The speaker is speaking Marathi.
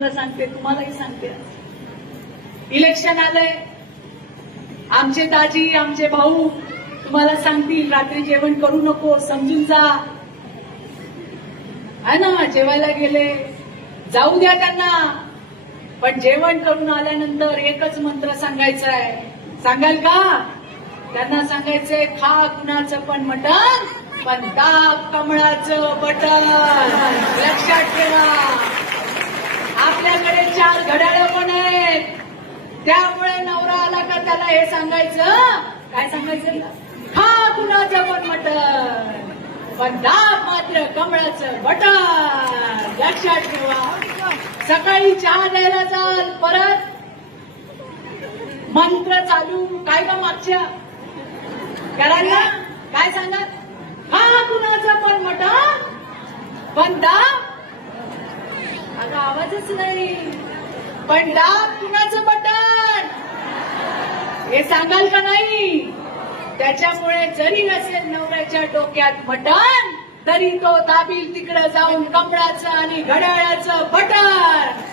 सांगते, तुम्हालाही सांगते. इलेक्शन आलंय, आमचे दाजी आमचे भाऊ तुम्हाला सांगतील रात्री जेवण करू नको, समजून जा. है ना, जेवायला गेले जाऊ द्या त्यांना, पण जेवण करून आल्यानंतर एकच मंत्र सांगायचा आहे. सांगाल का? त्यांना सांगायचंय, खा कुणाचं पण मटण, पण दाब कमळाचं बटन. लक्षात ठेवा, आपल्याकडे 4 घड्याळं पण आहेत. त्यामुळे नवरा आला का त्याला हे सांगायचं, काय सांगायचं? खा कुणाचं पण मटण, पण दाब मात्र कमळाचं बटन. लक्षात ठेवा. सकाळी चहा द्यायला जाल, परत मंत्र चालू. काय ग मागच्या करायला काय सांगा? खा कुणाचं पण मटण, पण दाब, अगं आवाजच नाही, पण दाब कुणाचं बटन, हे सांगाल का नाही? त्याच्यामुळे जरी नसेल नवऱ्याच्या डोक्यात मटण, तरी तो दाबील तिकडं जाऊन कमळाचं आणि घड्याळाचं बटन.